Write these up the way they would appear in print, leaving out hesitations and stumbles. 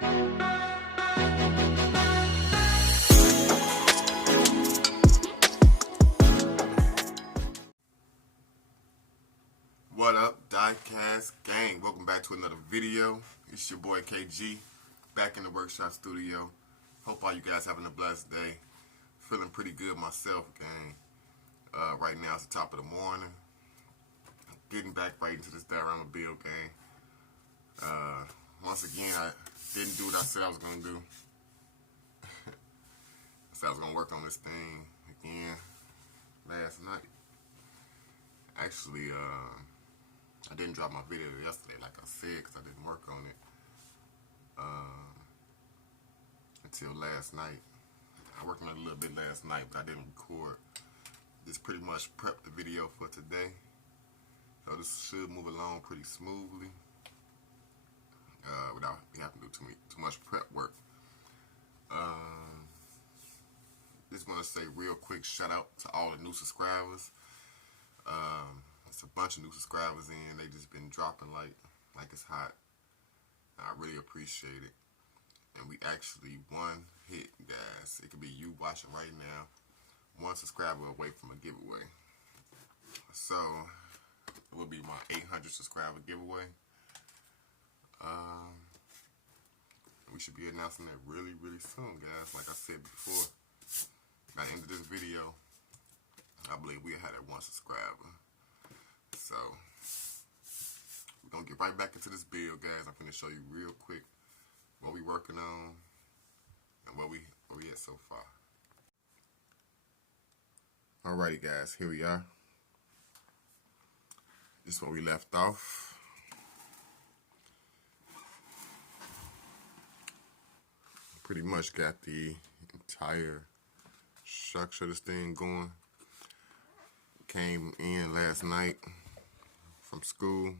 What up, Diecast gang? Welcome back to another video. It's your boy KG, back in the workshop studio. Hope all you guys having a blessed day. Feeling pretty good myself, gang. Right now it's the top of the morning. Getting back right into this diorama build, gang. Once again, I didn't do what I said I was gonna do. I said I was gonna work on this thing again last night. Actually, I didn't drop my video yesterday, like I said, because I didn't work on it until last night. I worked on it a little bit last night, but I didn't record. Just pretty much prepped the video for today. So this should move along pretty smoothly without having to do too much prep work. Just want to say real quick shout out to all the new subscribers. It's a bunch of new subscribers in. They just been dropping like it's hot. I really appreciate it. And we actually one hit, guys. It could be you watching right now. One subscriber away from a giveaway. So it will be my 800 subscriber giveaway. We should be announcing that really, really soon, guys. Like I said before, by the end of this video, I believe we had that one subscriber. So we're gonna get right back into this build, guys. I'm gonna show you real quick what we working on and where we at so far. Alrighty, guys, here we are. This is where we left off. Pretty much got the entire structure of this thing going. Came in last night from school.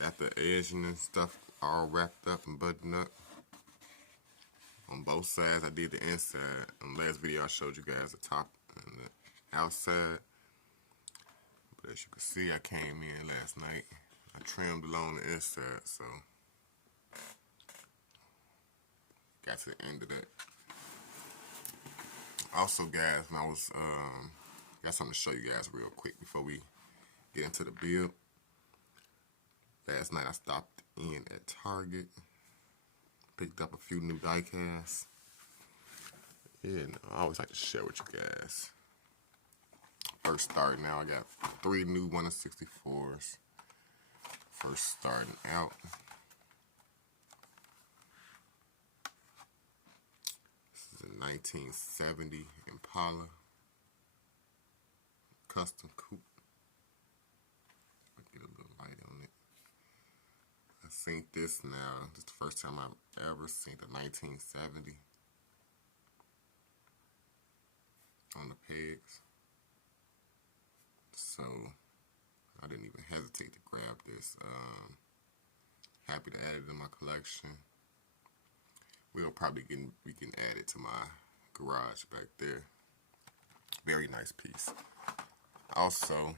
Got the edging and stuff all wrapped up and buttoned up. On both sides, I did the inside. In the last video, I showed you guys the top and the outside. But as you can see, I came in last night. I trimmed along the inside, so got to the end of that. Also, guys, when I was got something to show you guys real quick before we get into the build. Last night I stopped in at Target, picked up a few new diecasts. Yeah, I always like to share with you guys. First starting out, I got 3 new 1/64s. First starting out. This is a 1970 Impala custom coupe. Get a little light on it. I've seen this now. This is the first time I've ever seen the 1970 on the pegs. So I didn't even hesitate to grab this. Happy to add it in my collection. We can add it to my garage back there. Very nice piece. Also,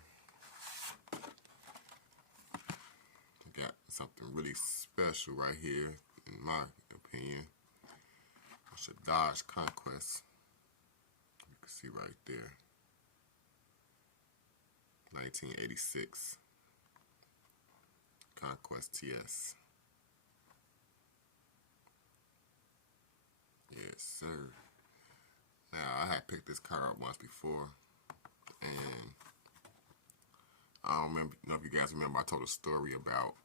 got something really special right here, in my opinion. It's a Dodge Conquest. You can see right there. 1986 Conquest TS. Yes, sir. Now, I had picked this car up once before, and I don't remember, if you guys remember, I told a story about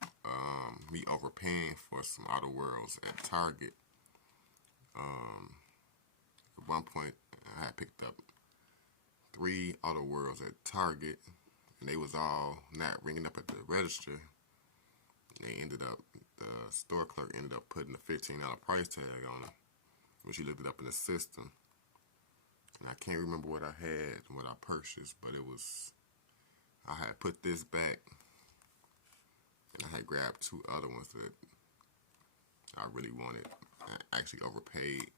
me overpaying for some Auto Worlds at Target. At one point, I had picked up 3 Auto Worlds at Target, and they was all not ringing up at the register. The store clerk ended up putting a $15 price tag on it when she looked it up in the system. And I can't remember what I had and what I purchased, but I had put this back, and I had grabbed 2 other ones that I really wanted. I actually overpaid,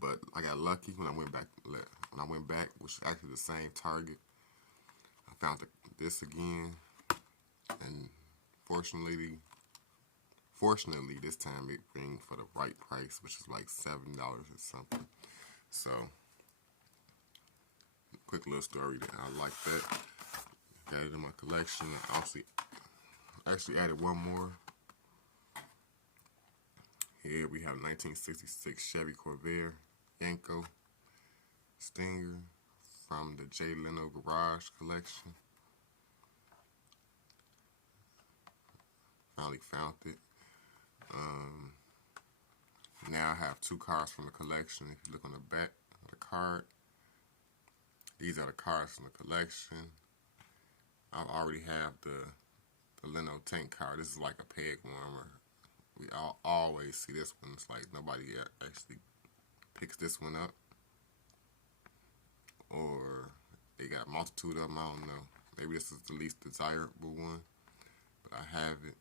but I got lucky when I went back. Which is actually the same Target, I found this again, and fortunately Fortunately, this time it bring for the right price, which is like $7 or something. So, quick little story there. I like that. Got it in my collection. Actually added one more. Here we have 1966 Chevy Corvair Yanko Stinger from the J. Leno Garage collection. Finally found it. Now I have 2 cars from the collection. If you look on the back of the card, these are the cars from the collection. I already have the Leno tank car. This is like a peg warmer. We always see this one. It's like nobody actually picks this one up. Or they got a multitude of them. I don't know. Maybe this is the least desirable one. But I have it.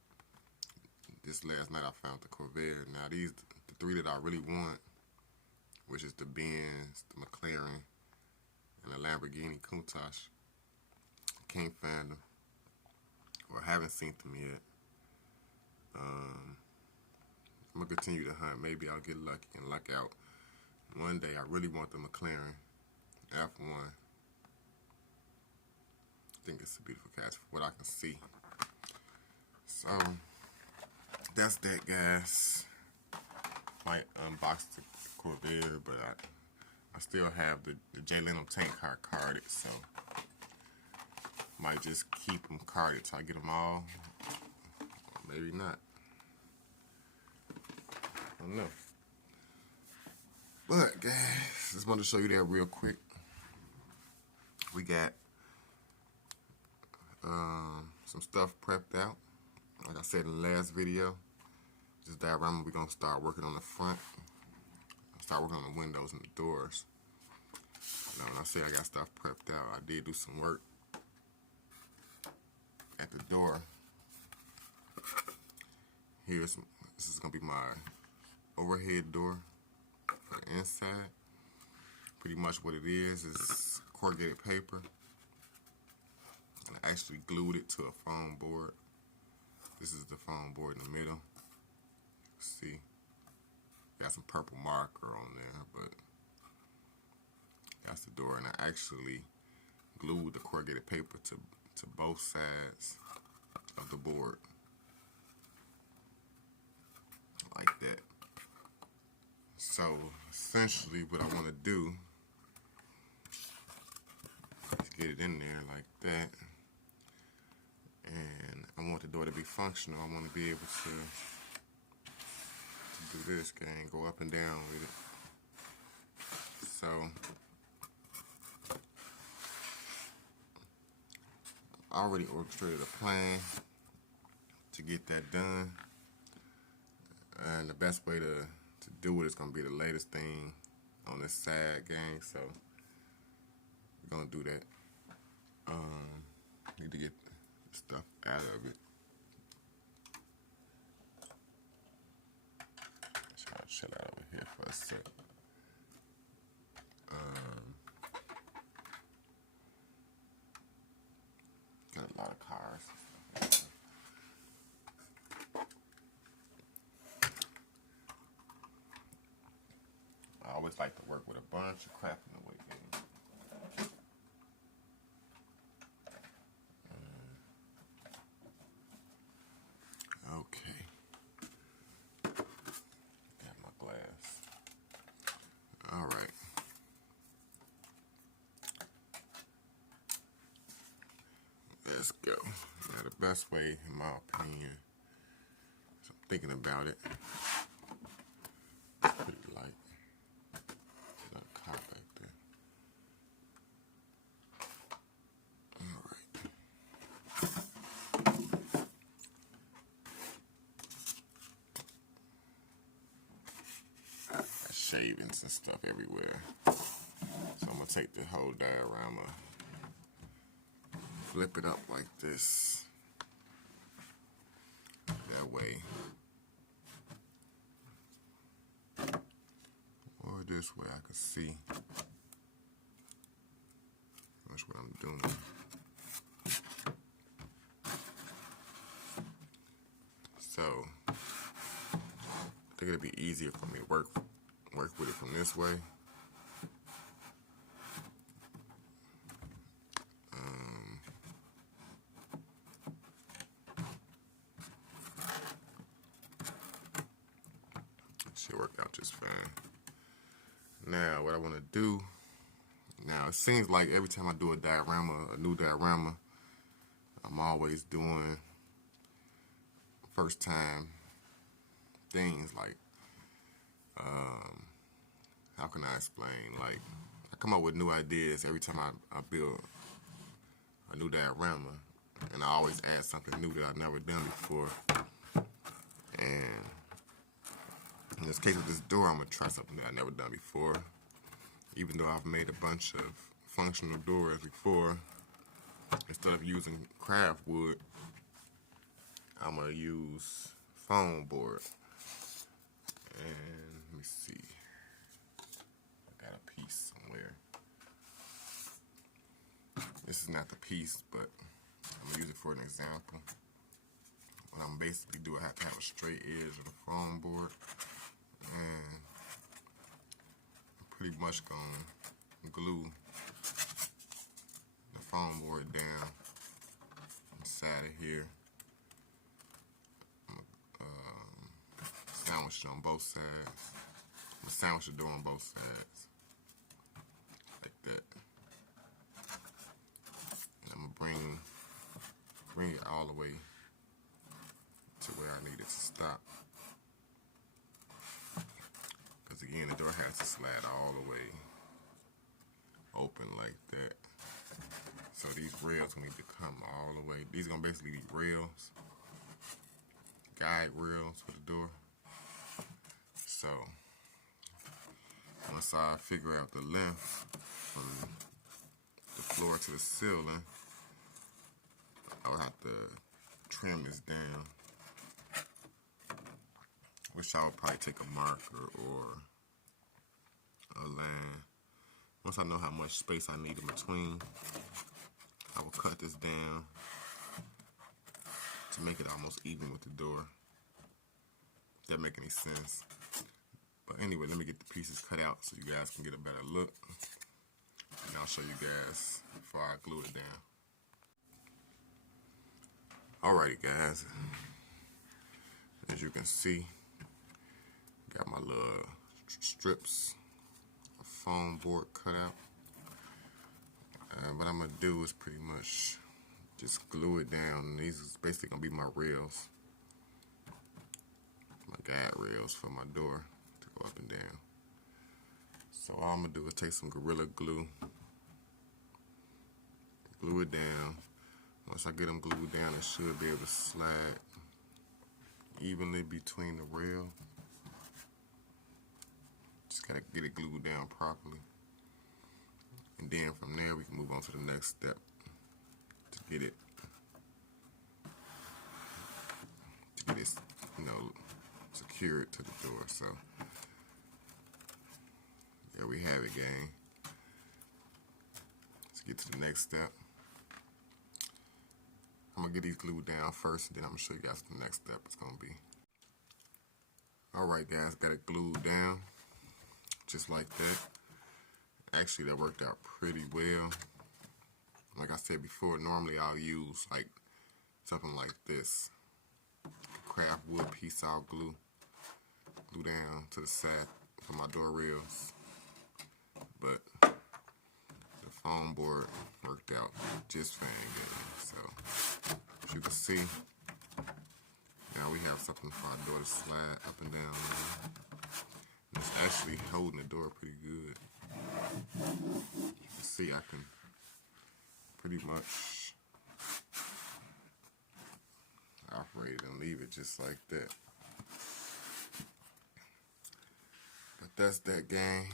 This last night I found the Corvair. Now these, the 3 that I really want, which is the Benz, the McLaren, and the Lamborghini Countach. Can't find them. Or haven't seen them yet. I'm going to continue to hunt. Maybe I'll get lucky and luck out. One day I really want the McLaren F1. I think it's a beautiful car for what I can see. So, that's that, guys. Might unbox the Corvair, but I still have the J. Leno tank car carded, so might just keep them carded till I get them all. Or maybe not. I don't know. But, guys, just wanted to show you that real quick. We got some stuff prepped out. Like I said in the last video, this diorama, we're going to start working on the front. Start working on the windows and the doors. Now, when I say I got stuff prepped out, I did do some work at the door. This is going to be my overhead door for the inside. Pretty much what it is corrugated paper. And I actually glued it to a foam board. This is the foam board in the middle. You can see. Got some purple marker on there, but that's the door. And I actually glued the corrugated paper to both sides of the board. Like that. So, essentially what I want to do is get it in there like that. And I want the door to be functional. I want to be able to do this, gang, go up and down with it. So, I already orchestrated a plan to get that done. And the best way to do it is going to be the latest thing on this side, gang. So, we're going to do that. Need to get stuff out of it. Try to chill out over here for a sec. Got a lot of cars. I always like to work with a bunch of crap in the way. Okay. Got my glass. Alright. Let's go. Now the best way, in my opinion, is I'm thinking about it. Pretty light. There's a car back there. Shavings and stuff everywhere. So I'm going to take the whole diorama, flip it up like this. That way. Or this way I can see that's what I'm doing. So, think it'd be easier for me to work with it from this way. Should work out just fine. Now, what I want to do, now it seems like every time I do a new diorama, I'm always doing first time things like, how can I explain? Like, I come up with new ideas every time I build a new diorama, and I always add something new that I've never done before. And in this case with this door, I'm going to try something that I've never done before. Even though I've made a bunch of functional doors before, instead of using craft wood, I'm going to use foam board. And let me see. I got a piece somewhere. This is not the piece, but I'm going to use it for an example. What I'm basically doing, I have to have a straight edge of the foam board. And I'm pretty much going to glue the foam board down inside of here. Sandwich it on both sides. I'm going to sandwich the door on both sides. Like that. And I'm going to bring it all the way to where I need it to stop. Because again, the door has to slide all the way open like that. So these rails need to come all the way. These are going to basically be rails, guide rails for the door. So once I figure out the length from the floor to the ceiling, I'll have to trim this down, which I would probably take a marker or a line. Once I know how much space I need in between, I will cut this down to make it almost even with the door. If that make any sense. But anyway, let me get the pieces cut out so you guys can get a better look. And I'll show you guys before I glue it down. Alrighty guys, as you can see, got my little strips of foam board cut out. What I'm going to do is pretty much just glue it down. These is basically going to be my rails, my guide rails for my door to go up and down. So all I'm going to do is take some Gorilla Glue, glue it down. Once I get them glued down, it should be able to slide evenly between the rail. Just gotta get it glued down properly. And then from there, we can move on to the next step to get it, secured to the door. So there we have it, gang. Let's get to the next step. I'm going to get these glued down first, and then I'm going to show you guys what the next step is going to be. Alright guys, got it glued down, just like that. Actually, that worked out pretty well. Like I said before, normally I'll use like something like this. Craft wood piece I'll glue down to the side for my door rails. But the foam board worked out just fine, guys. So as you can see, now we have something for our door to slide up and down. And it's actually holding the door pretty good. You can see I can pretty much operate it and leave it just like that. But that's that, gang.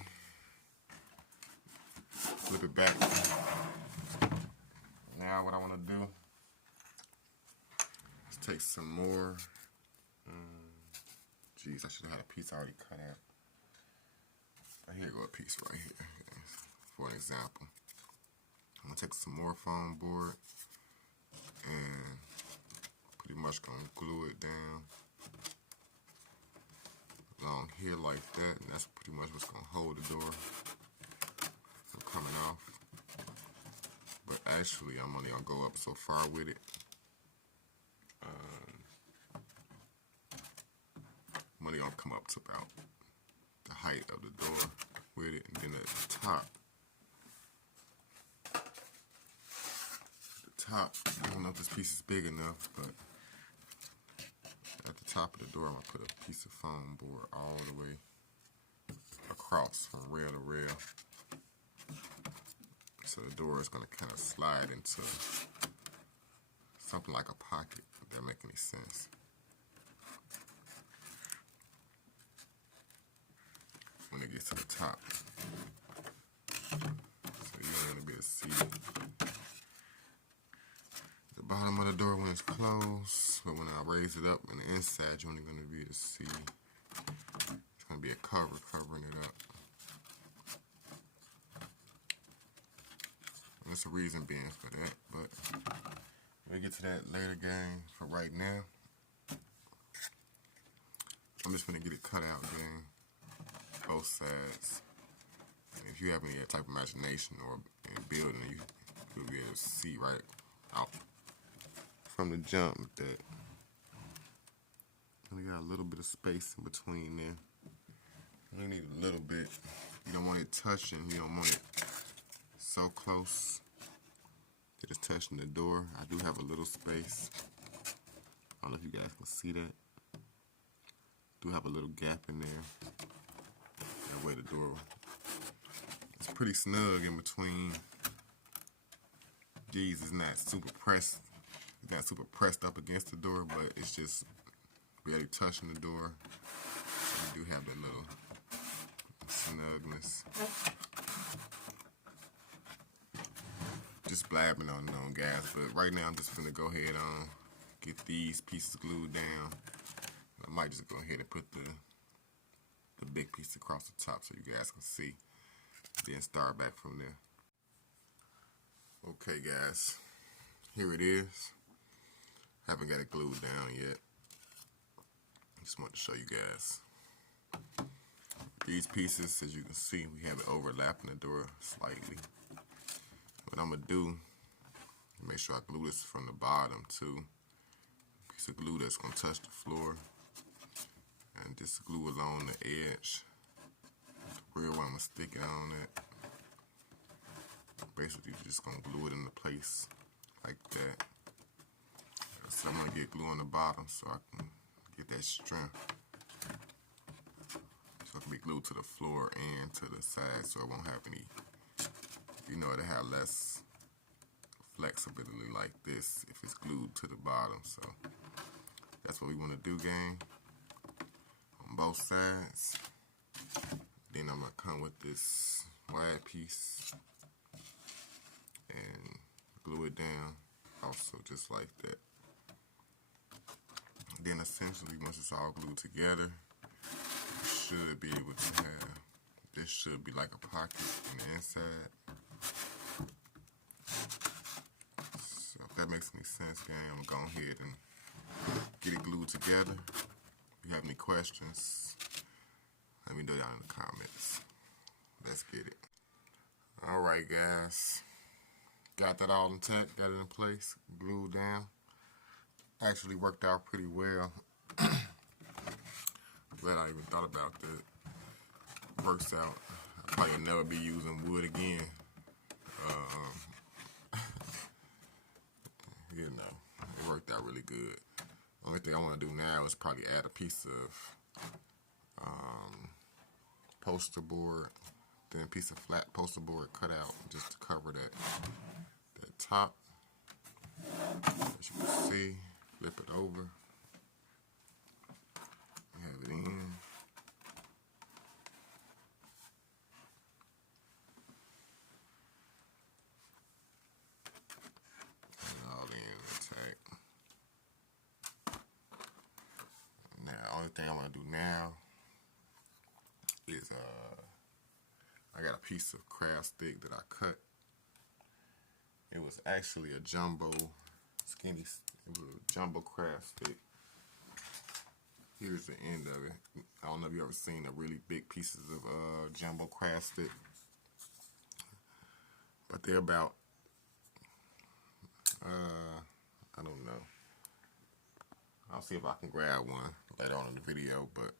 Flip it back. Now what I want to do is take some more. Geez, I should have had a piece already cut out. But here go a piece right here, for an example. I'm going to take some more foam board and pretty much going to glue it down along here like that, and that's pretty much what's gonna hold the door from coming off. But actually, I'm only gonna go up so far with it. I'm only gonna come up to about the height of the door with it, and then at the top, I don't know if this piece is big enough, but at the top of the door, I'm gonna put a piece of foam board all the way across from rail to rail. So the door is gonna kind of slide into something like a pocket, if that makes any sense. When it gets to the top. So you're gonna be able to see the bottom of the door when it's closed, but when I raise it up on the inside, you're only gonna be able to see it's gonna be a cover covering it up. And there's a reason being for that, but we'll get to that later, gang. For right now, I'm just gonna get it cut out, gang. Both sides. And if you have any type of imagination or in building, you'll be able to see right out from the jump that we got a little bit of space in between there. You need a little bit. You don't want it touching. You don't want it so close that it's touching the door. I do have a little space. I don't know if you guys can see that. Do have a little gap in there. That way the door, it's pretty snug in between. These is not super pressed. It's not super pressed up against the door, but it's just barely touching the door. So you do have that little snugness. Just blabbing on guys, but right now I'm just gonna go ahead and get these pieces glued down. I might just go ahead and put the big piece across the top so you guys can see, then start back from there. Okay guys, here it is. Haven't got it glued down yet. Just want to show you guys. These pieces, as you can see, we have it overlapping the door slightly. What I'm gonna do, make sure I glue this from the bottom too. Piece of glue that's gonna touch the floor. And just glue along the edge, where I'm gonna stick it on it. Basically, you're just gonna glue it into place like that. So I'm gonna get glue on the bottom so I can get that strength. So it can be glued to the floor and to the side, so it won't have any. You know, it'll have less flexibility like this if it's glued to the bottom. So that's what we want to do, gang. Both sides. Then I'm gonna come with this wide piece and glue it down also just like that. Then essentially once it's all glued together, you should be able to have, this should be like a pocket on the inside. So if that makes any sense, gang, I'm gonna go ahead and get it glued together. If you have any questions, let me know down in the comments. Let's get it. Alright guys, got that all intact, got it in place, glued down. Actually worked out pretty well. Glad I even thought about that. Works out. I'll probably never be using wood again. You know, it worked out really good. Only thing I want to do now is probably add a piece of poster board, then a piece of flat poster board cut out just to cover that top. As you can see, flip it over, have it in. All in intact. Now, the only thing I'm gonna do now is I got a piece of craft stick that I cut. It was actually a jumbo craft stick. here's the end of it. I don't know if you ever seen the really big pieces of jumbo craft stick, but they're about I don't know. I'll see if I can grab one later on in the video, but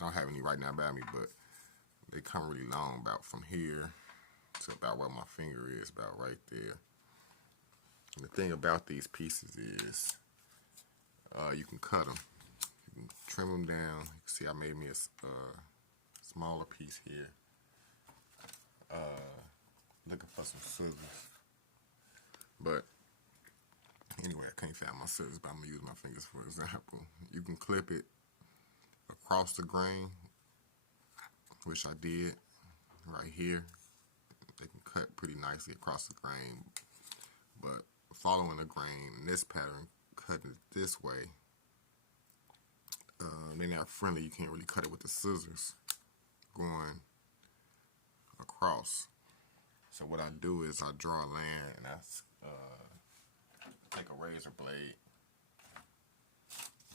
I don't have any right now by me, but they come really long, about from here to about where my finger is, about right there. And the thing about these pieces is you can cut them. You can trim them down. You can see I made me a smaller piece here. Looking for some scissors. But anyway, I can't find my scissors, but I'm going to use my fingers for example. You can clip it across the grain, which I did right here. They can cut pretty nicely across the grain, but following the grain in this pattern, cutting it this way, they're not friendly. You can't really cut it with the scissors going across. So what I do is I draw a line and I take a razor blade.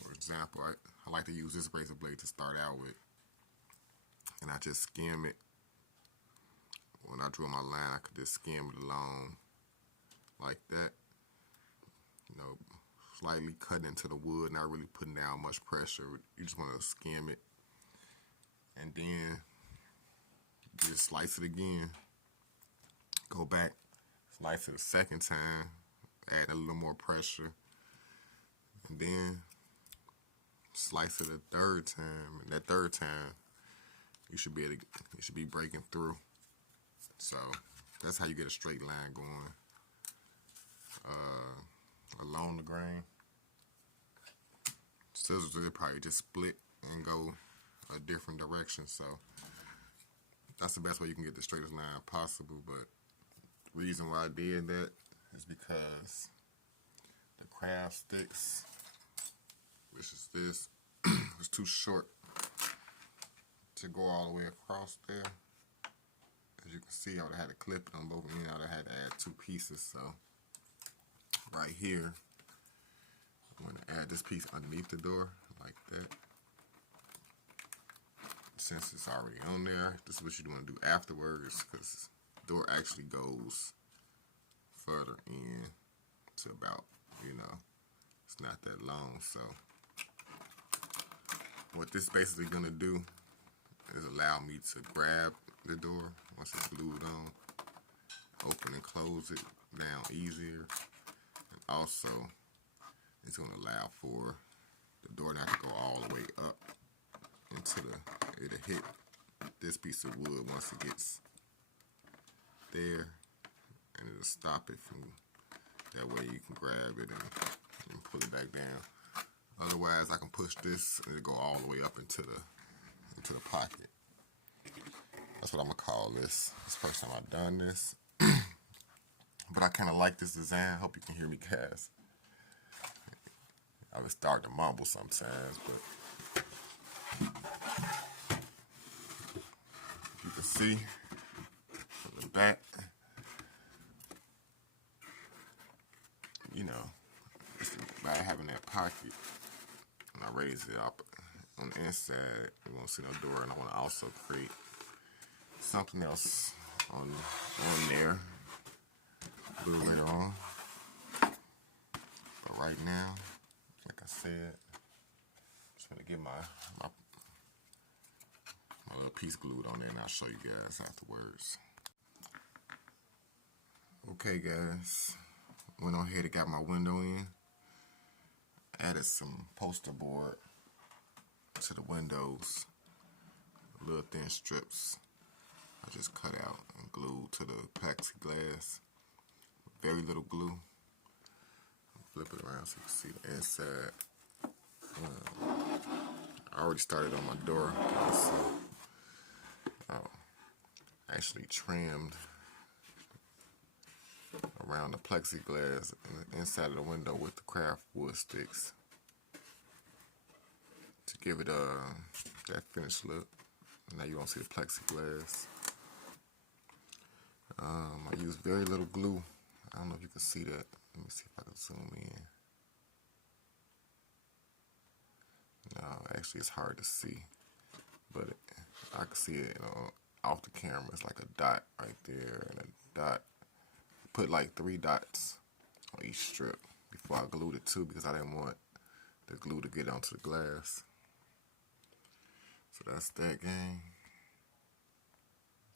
For example, I like to use this razor blade to start out with, and I just skim it. When I draw my line, I could just skim it along like that. You know, slightly cutting into the wood, not really putting down much pressure. You just want to skim it, and then just slice it again. Go back, slice it a second time, add a little more pressure, and then slice it a third time. And that third time, you should be breaking through. So that's how you get a straight line going along the grain. Scissors will probably just split and go a different direction. So that's the best way you can get the straightest line possible. But the reason why I did that is because the craft sticks, which is this, was too short to go all the way across there. As you can see, I would have had to clip it on both ends. I would have had to add two pieces. So right here, I'm going to add this piece underneath the door like that. Since it's already on there, this is what you want to do afterwards, because the door actually goes further in to about, it's not that long. So what this basically going to do is allow me to grab the door once it's glued on, open and close it down easier, and also it's going to allow for the door not to go all the way up into it'll hit this piece of wood once it gets there, and it'll stop it from, that way you can grab it and pull it back down. Otherwise, I can push this and it'll go all the way up into the pocket. That's what I'm gonna call this. This first time I've done this, but I kind of like this design. Hope you can hear me, guys. I would start to mumble sometimes, but you can see from the back, it's by having that pocket. When I raise it up on the inside, you won't see no door, and I want to also create something else on there a little later on. But right now, like I said, I'm just gonna get my little piece glued on there, and I'll show you guys afterwards. Okay, guys, went on ahead and got my window in. Added some poster board to the windows, little thin strips I just cut out and glued to the plexiglass. Very little glue. Flip it around so you can see the inside. I already started on my door. I actually trimmed around the plexiglass and the inside of the window with the craft wood sticks to give it that finished look. Now you won't see the plexiglass. I used very little glue. I don't know if you can see that. Let me see if I can zoom in. No, Actually, it's hard to see, but I can see it off the camera. It's like a dot right there and a dot. Put like 3 dots on each strip before I glued it too, because I didn't want the glue to get onto the glass. So that's that, gang.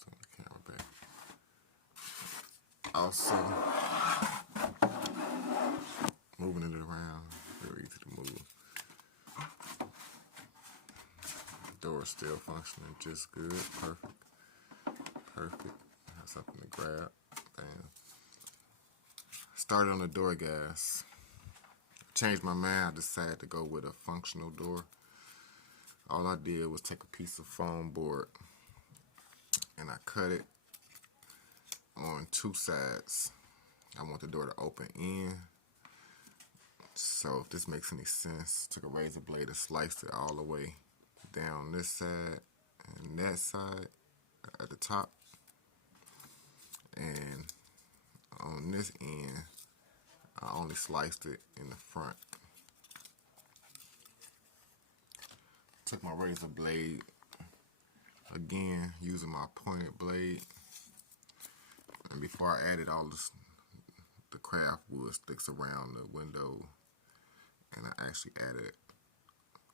Turn the camera back. Also, moving it around, very easy to move. Door is still functioning just good, perfect. Have something to grab. Bam. Started on the door, guys. Changed my mind. I decided to go with a functional door. All I did was take a piece of foam board and I cut it on 2 sides. I want the door to open in. So if this makes any sense, took a razor blade and sliced it all the way down this side and that side at the top. And on this end, I only sliced it in the front. Took my razor blade, again using my pointed blade, and before I added all the craft wood sticks around the window, and I actually added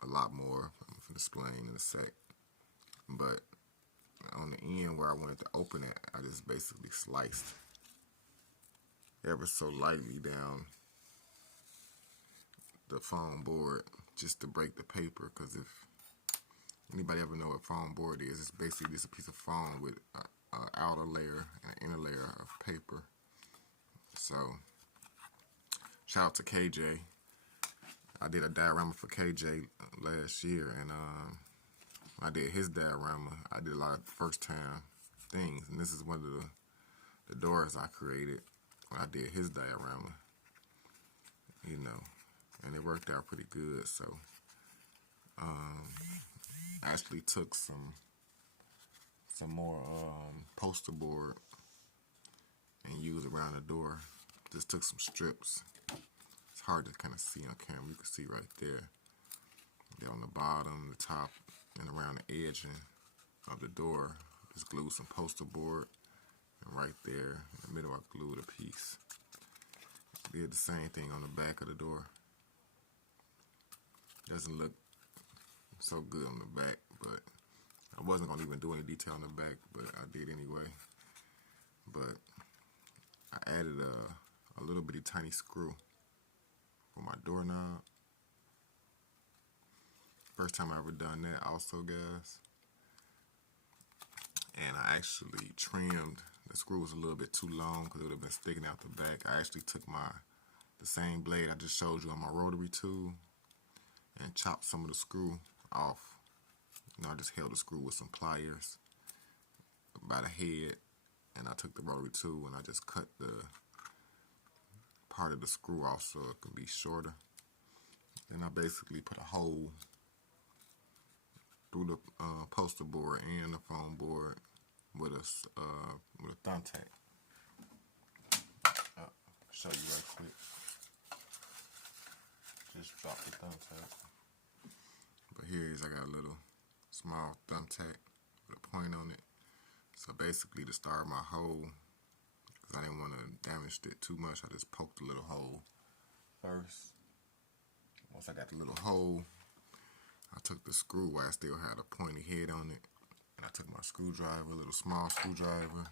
a lot more. I'm going to explain in a sec. But on the end where I wanted to open it, I just basically sliced ever so lightly down the foam board just to break the paper, because if anybody ever know what foam board is, it's basically just a piece of foam with an outer layer and an inner layer of paper. So, shout out to KJ. I did a diorama for KJ last year, and I did his diorama. I did a lot of first time things, and this is one of the doors I created when I did his diorama, you know, and it worked out pretty good. So I actually took some more poster board and used around the door. Just took some strips. It's hard to kind of see on camera. You can see right there. Down on the bottom, the top, and around the edging of the door. Just glued some poster board. And right there in the middle, I glued a piece. Did the same thing on the back of the door. Doesn't look so good on the back, but I wasn't going to even do any detail on the back, but I did anyway. But I added a little bitty tiny screw for my doorknob. First time I ever done that also, guys. And I actually trimmed, the screw was a little bit too long because it would have been sticking out the back. I actually took the same blade I just showed you on my rotary tool and chopped some of the screw off. You know, I just held the screw with some pliers by the head, and I took the rotary tool and I just cut the part of the screw off so it can be shorter. Then I basically put a hole through the poster board and the foam board with a thumbtack. Show you right quick. Just drop the thumbtack. But here is, I got a little small thumbtack with a point on it. So basically to start my hole, because I didn't want to damage it too much, I just poked a little hole first. Once I got the little hole, I took the screw where I still had a pointy head on it, and I took my screwdriver, a little small screwdriver,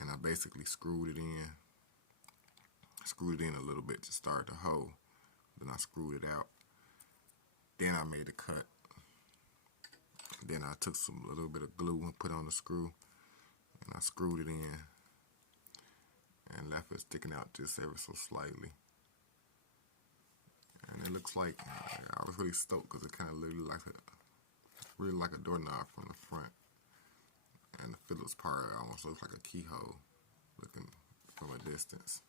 and I basically screwed it in a little bit to start the hole. Then I screwed it out. Then I made a cut. Then I took a little bit of glue and put on the screw, and I screwed it in and left it sticking out just ever so slightly. And it looks like, I was really stoked because it kind of looked really like a doorknob from the front. And the Phillips part almost looks like a keyhole looking from a distance.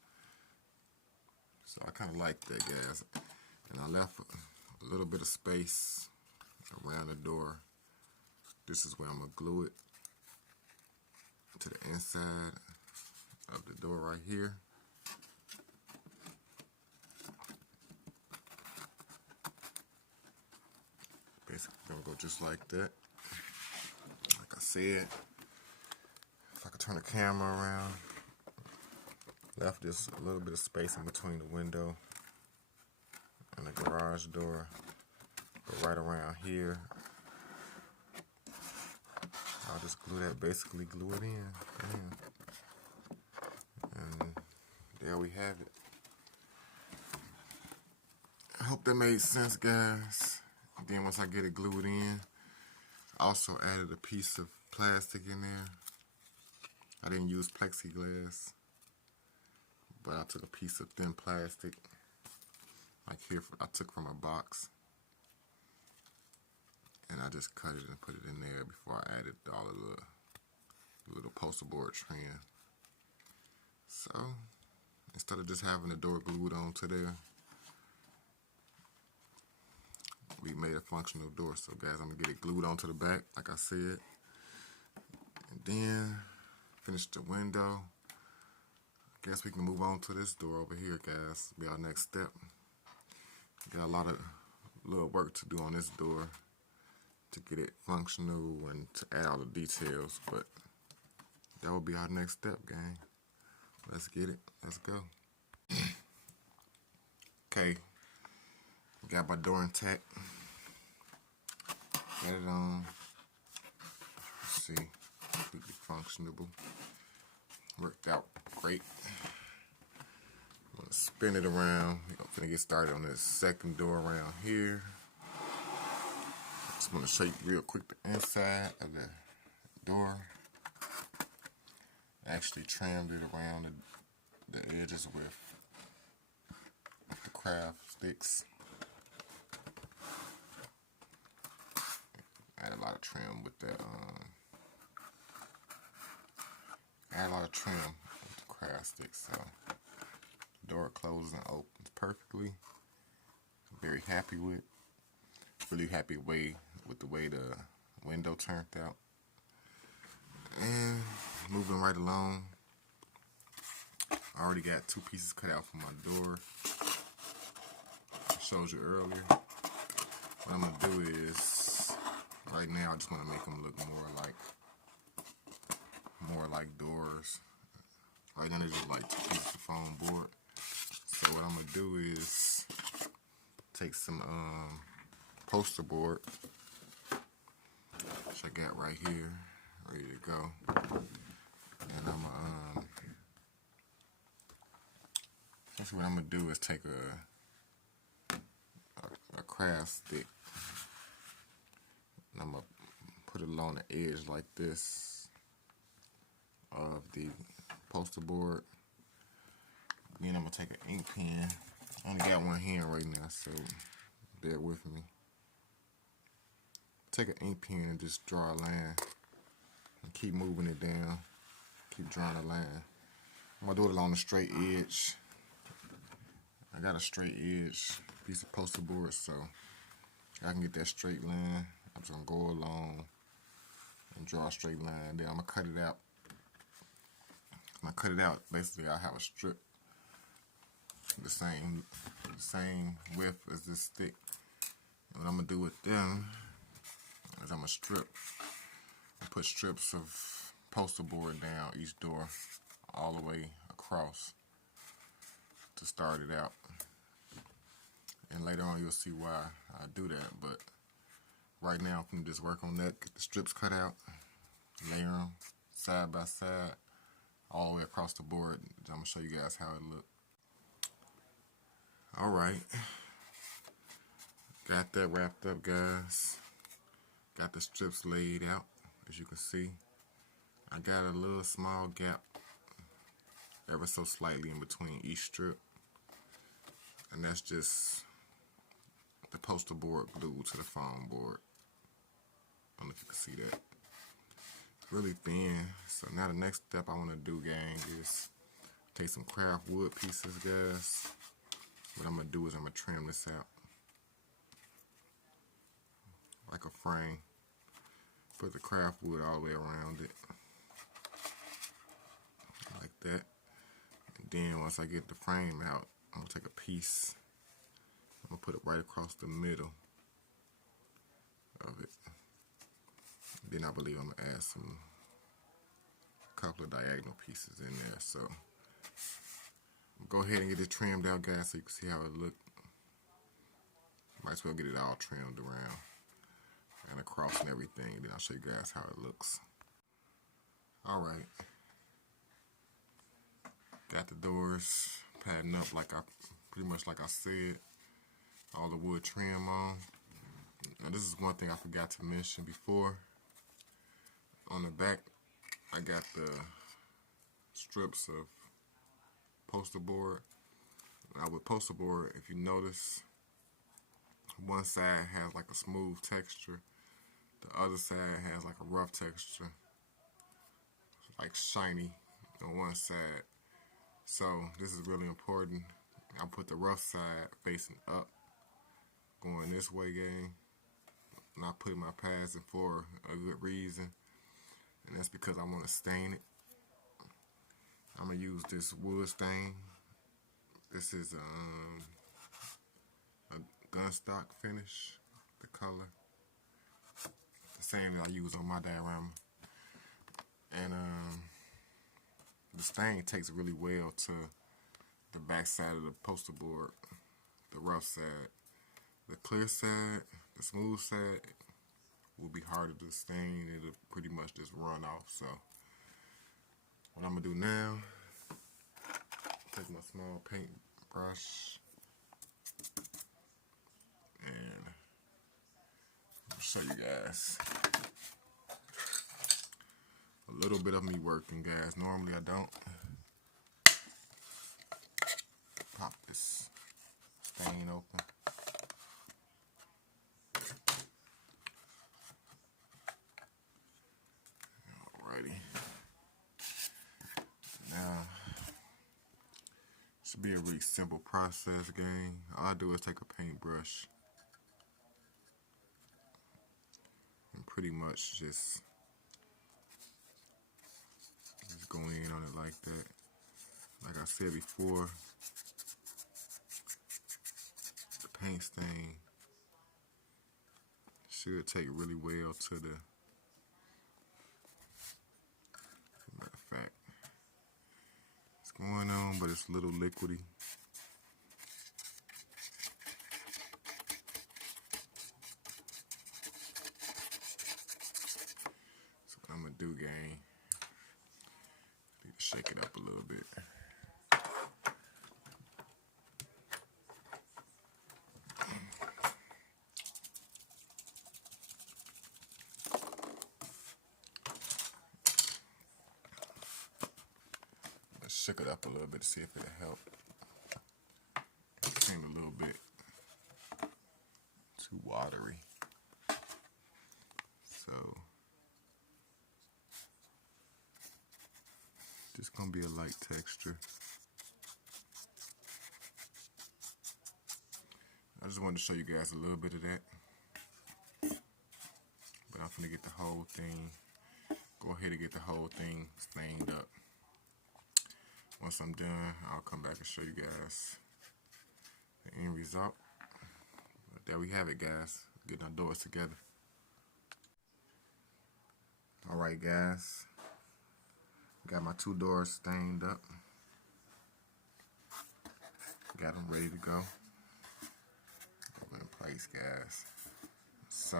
So I kind of like that, guys. And I left a little bit of space around the door. This is where I'm going to glue it to the inside of the door right here. Basically gonna go just like that. Like I said, if I could turn the camera around, left just a little bit of space in between the window and the garage door. Go right around here. I'll just glue that, basically glue it in. And there we have it. I hope that made sense, guys. Then once I get it glued in, I also added a piece of plastic in there. I didn't use plexiglass, but I took a piece of thin plastic, like here, I took from a box, and I just cut it and put it in there before I added all of the little poster board trim. So instead of just having the door glued onto there, we made a functional door. So guys, I'm gonna get it glued onto the back, like I said, and then finish the window. I guess we can move on to this door over here, guys. Be our next step. Got a lot of little work to do on this door to get it functional and to add all the details, but that will be our next step, gang. Let's get it. Let's go. Okay. Got my door intact. Got it on. Let's see. Completely functionable. Worked out great. I'm gonna spin it around. We're gonna get started on this second door around here. Just want to show you real quick the inside of the door. I actually trimmed it around the edges with the craft sticks. I had a lot of trim with the craft sticks, so the door closes and opens perfectly. I'm very happy with. Really happy with the way the window turned out. And moving right along, I already got 2 pieces cut out for my door. I showed you earlier. What I'm gonna do is, right now I just want to make them look more like doors. Right now they're just like 2 pieces of foam board. So what I'm gonna do is take some poster board, which I got right here, ready to go. And actually what I'm gonna do is take a craft stick, and I'm gonna put it along the edge like this of the poster board. Then I'm gonna take an ink pen. I only got one hand right now, so bear with me. Take an ink pen and just draw a line and keep moving it down. Keep drawing a line. I'm gonna do it along the straight edge. I got a straight edge piece of poster board, so I can get that straight line. I'm just gonna go along and draw a straight line. Then I'm gonna cut it out. When I cut it out, basically I have a strip the same width as this stick. And what I'm gonna do with them is I'm gonna put strips of poster board down each door all the way across to start it out. And later on you'll see why I do that, but right now I'm gonna just work on that, get the strips cut out, layer them side by side all the way across the board. I'm gonna show you guys how it looks. Alright, got that wrapped up, guys. Got the strips laid out, as you can see. I got a little small gap ever so slightly in between each strip, and that's just the poster board glued to the foam board. I don't know if you can see that. It's really thin. So now the next step I want to do, gang, is take some craft wood pieces, guys. What I'm going to do is I'm going to trim this out like a frame. Put the craft wood all the way around it. Like that. And then once I get the frame out, I'm going to take a piece. I'm going to put it right across the middle Then I believe I'm gonna add some couple of diagonal pieces in there. So go ahead and get it trimmed out, guys, so you can see how it look. Might as well get it all trimmed around and across and everything. Then I'll show you guys how it looks. All right, got the doors padding up like pretty much like I said. All the wood trim on. Now this is one thing I forgot to mention before. On the back, I got the strips of poster board. Now with poster board, if you notice, one side has like a smooth texture, the other side has like a rough texture, like shiny on one side. So this is really important. I put the rough side facing up, going this way, gang. And I put my pads in for a good reason, and that's because I want to stain it. I'm gonna use this wood stain. This is a gunstock finish, the color, the same that I use on my diorama. And the stain takes really well to the back side of the poster board, the rough side. The clear side, the smooth side, will be harder to stain. It'll pretty much just run off. So what I'm gonna do now, take my small paint brush and I'll show you guys a little bit of me working, guys. Normally I don't. Pop this stain open. Alrighty. Now, should be a really simple process, gang. All I do is take a paintbrush and pretty much just go in on it like that. Like I said before, the paint stain should take really well to the, matter of fact, it's going on, but it's a little liquidy. So what I'm gonna do, gang, need to shake it up a little bit. Shook it up a little bit to see if it'll help. It seemed a little bit too watery. So just gonna be a light texture. I just wanted to show you guys a little bit of that. But I'm gonna get the whole thing, go ahead and get the whole thing stained up. Once I'm done, I'll come back and show you guys the end result. But there we have it, guys. Getting our doors together. Alright, guys. Got my two doors stained up. Got them ready to go. Put in place, guys. So,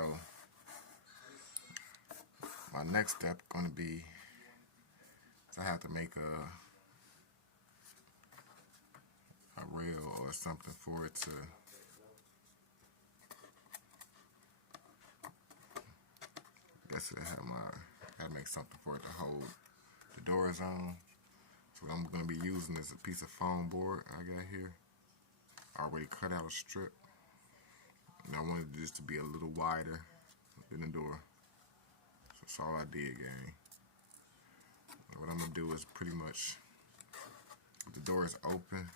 my next step going to be, I have to make a rail or something for it to I gotta make something for it to hold the doors on. So what I'm gonna be using is a piece of foam board I got here. I already cut out a strip. And I wanted this to be a little wider than the door. So that's all I did, gang. And what I'm gonna do is pretty much, the door is open,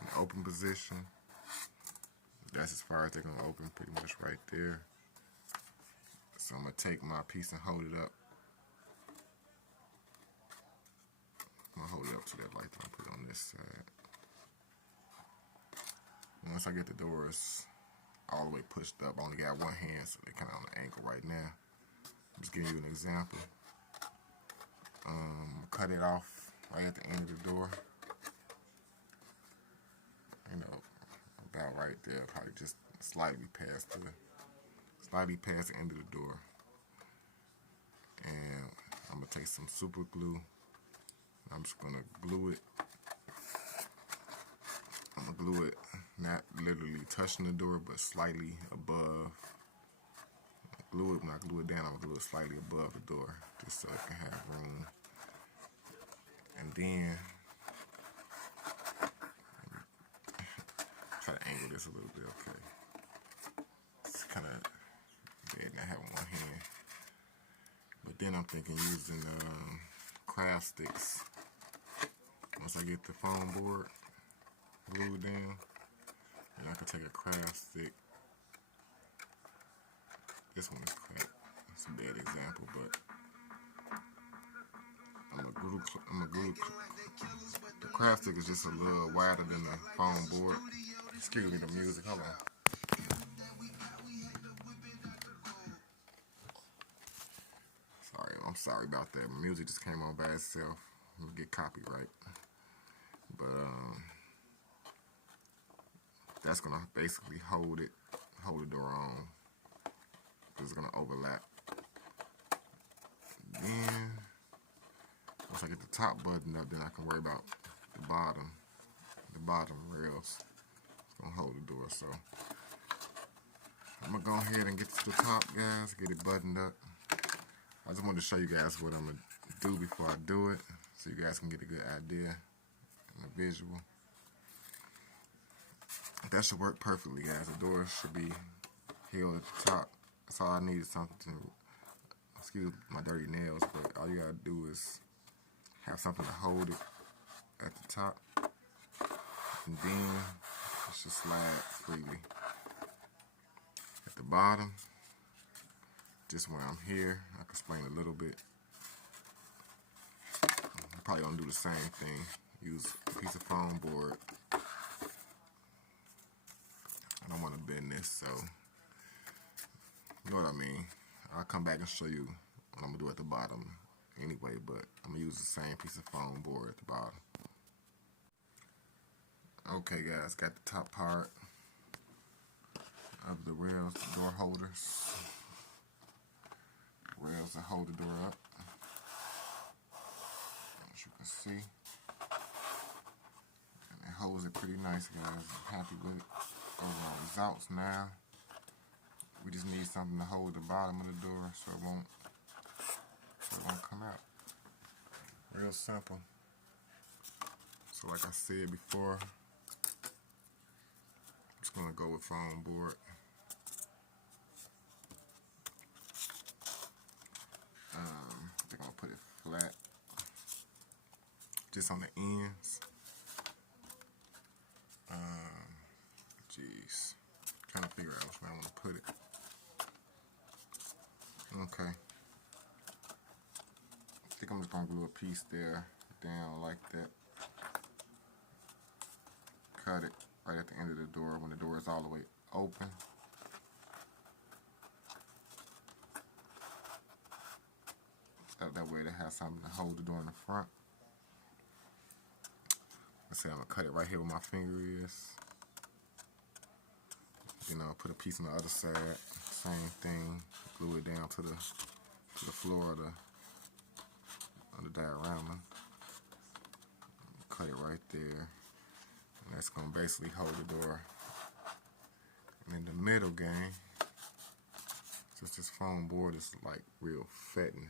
in the open position. That's as far as they're gonna open, pretty much right there. So I'm gonna take my piece and hold it up. I'm gonna hold it up to that light and put it on this side. And once I get the doors all the way pushed up, I only got one hand, so they're kind of on the angle right now. Just give you an example. Cut it off right at the end of the door. You know, about right there, probably just slightly past the end of the door. And I'm gonna take some super glue. I'm just gonna glue it. I'm gonna glue it, not literally touching the door, but slightly above. Glue it, when I glue it down, I'm gonna glue it slightly above the door, just so it can have room. And then, try to angle this a little bit, okay. It's kind of bad not having one hand. But then I'm thinking using craft sticks. Once I get the foam board glued down, then I can take a craft stick. This one is cracked. It's a bad example, but I'm gonna glue. The craft stick is just a little wider than the foam board. Excuse me, the music. Hold on. I'm sorry about that. My music just came on by itself. I'm gonna get copyright. But that's gonna basically hold the door on. It's gonna overlap. Then once I get the top button up, then I can worry about the bottom rails. It's gonna hold the door. So I'm gonna go ahead and get to the top, guys. Get it buttoned up. I just wanted to show you guys what I'm gonna do before I do it, so you guys can get a good idea and a visual. That should work perfectly, guys. The door should be held at the top. That's all I need is something. Excuse my dirty nails, but all you gotta do is have something to hold it at the top, and then it should slide freely. At the bottom, just when I'm here, I can explain a little bit. I'm probably gonna do the same thing. Use a piece of foam board. I don't want to bend this, so you know what I mean. I'll come back and show you what I'm gonna do at the bottom anyway, but I'm gonna use the same piece of foam board at the bottom. Okay, guys, got the top part of the rails, the door holders. Rails that hold the door up, as you can see, and it holds it pretty nice, guys. I'm happy with it. Overall results now. We just need something to hold the bottom of the door so it won't come out. Real simple. So like I said before, I'm just gonna go with foam board. I think I'm gonna put it flat, just on the ends. Jeez, trying to figure out which way I want to put it. Okay, I think I'm just gonna glue a piece there down like that. Cut it right at the end of the door when the door is all the way open. That way they have something to hold the door in the front. Let's say I'm gonna cut it right here where my finger is. Then I'll put a piece on the other side. Same thing. Glue it down to the floor of the diorama. Cut it right there. And that's gonna basically hold the door. And in the middle, gang, since this foam board is like real fat and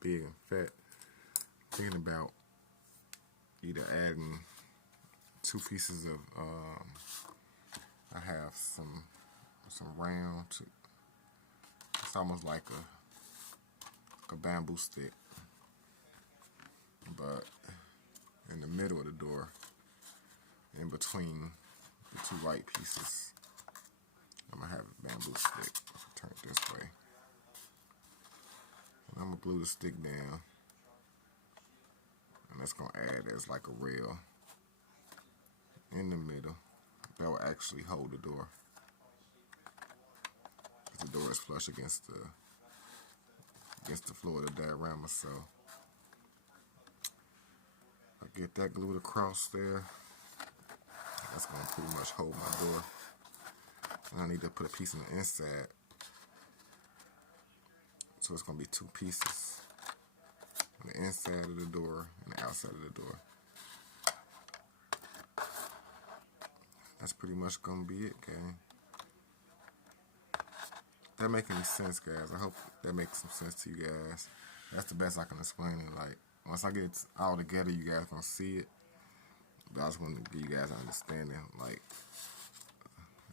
big and fat, thinking about either adding two pieces of I have some round, it's almost like a bamboo stick, but in the middle of the door, in between the two white pieces, I'm gonna have a bamboo stick. Turn it this way. And I'm gonna glue the stick down, and that's gonna add as like a rail in the middle that will actually hold the door. The door is flush against the against the floor of the diorama. So I get that glued across there. That's gonna pretty much hold my door. And I need to put a piece on the inside. So it's gonna be two pieces. On the inside of the door and the outside of the door. That's pretty much gonna be it, gang. That make any sense, guys? I hope that makes some sense to you guys. That's the best I can explain it. Like, once I get it all together, you guys gonna see it. But I just want to give you guys an understanding. Like,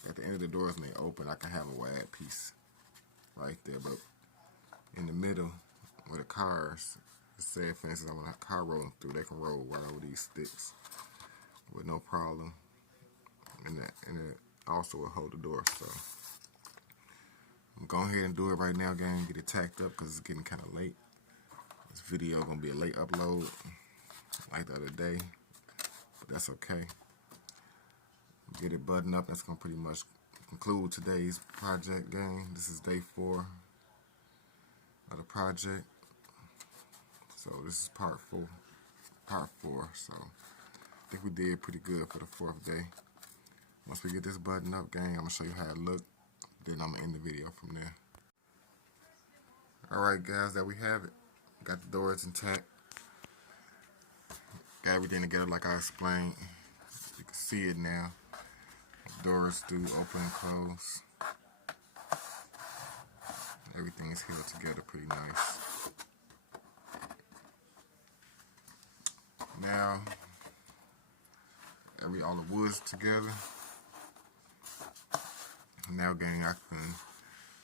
at the end of the doors when they open, I can have a wide piece right there. But in the middle, where the cars, say for instance, I want a car rolling through, they can roll right over these sticks with no problem. And it also will hold the door. So I'm going ahead and do it right now, gang. Get it tacked up because it's getting kind of late. This video gonna be a late upload, like the other day, but that's okay. Get it buttoned up. That's gonna pretty much conclude today's project, gang. This is day 4 of the project. So this is part 4. So I think we did pretty good for the 4th day. Once we get this button up, gang, I'm gonna show you how it look. Then I'm gonna end the video from there. Alright, guys, there we have it. Got the doors intact. Got everything together like I explained. You can see it now. The doors do open and close. Everything is held together pretty nice. Now, all the wood's together. Now, gang, I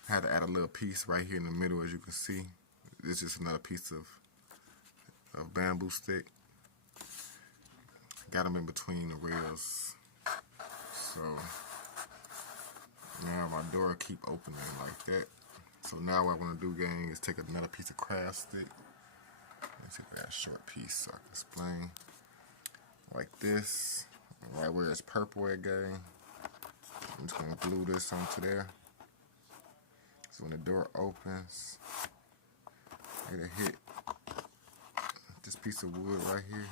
had to add a little piece right here in the middle, as you can see. This is just another piece of bamboo stick. Got them in between the rails. So now my door keep opening like that. So now what I want to do, gang, is take another piece of craft stick. Let's take that short piece so I can explain. Like this, right where it's purple at, gang. I'm just gonna glue this onto there. So when the door opens, it'll hit this piece of wood right here.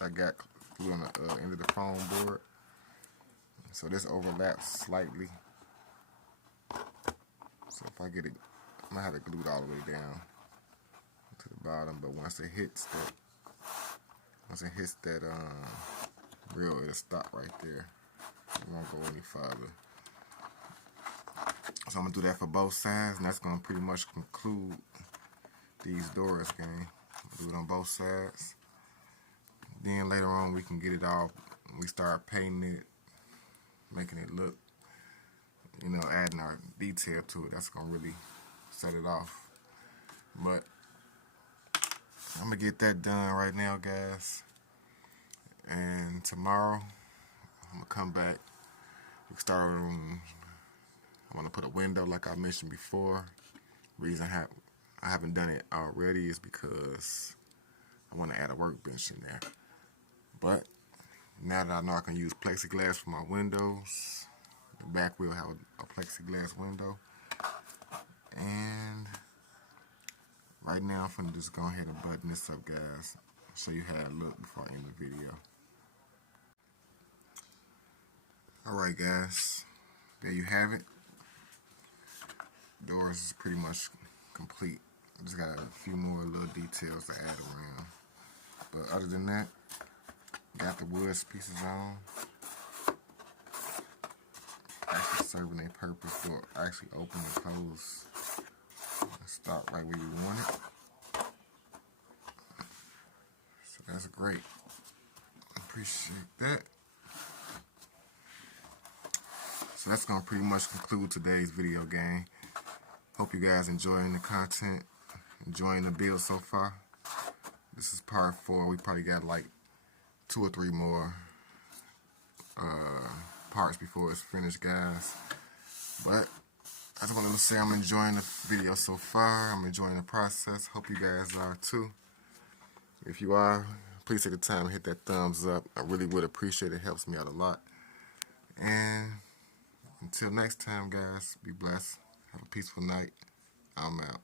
I got glue on the end of the foam board. So this overlaps slightly. So if I get it, I might have to glue it all the way down to the bottom. But once it hits that reel, it'll stop right there. It won't go any farther. So I'm gonna do that for both sides, and that's gonna pretty much conclude these doors, gang. Do it on both sides. Then later on we can get it all. We start painting it, making it look, you know, adding our detail to it. That's gonna really set it off. But I'm gonna get that done right now, guys. And tomorrow I'm gonna come back. We start on. I want to put a window like I mentioned before. Reason I haven't done it already is because I want to add a workbench in there. But now that I know I can use plexiglass for my windows, the back will have a plexiglass window. And right now I'm finna just go ahead and button this up, guys. Show you how it look before I end the video. Alright, guys, there you have it. Doors is pretty much complete. Just got a few more little details to add around. But other than that, got the wood pieces on. Actually serving their purpose. Door actually open and close. Stop right where you want it. So that's great. Appreciate that. So that's gonna pretty much conclude today's video, gang. Hope you guys enjoying the content, enjoying the build so far. This is part 4. We probably got like 2 or 3 more parts before it's finished, guys. But I just wanted to say I'm enjoying the video so far. I'm enjoying the process. Hope you guys are too. If you are, please take the time and hit that thumbs up. I really would appreciate it. It helps me out a lot. And until next time, guys, be blessed. Have a peaceful night. I'm out.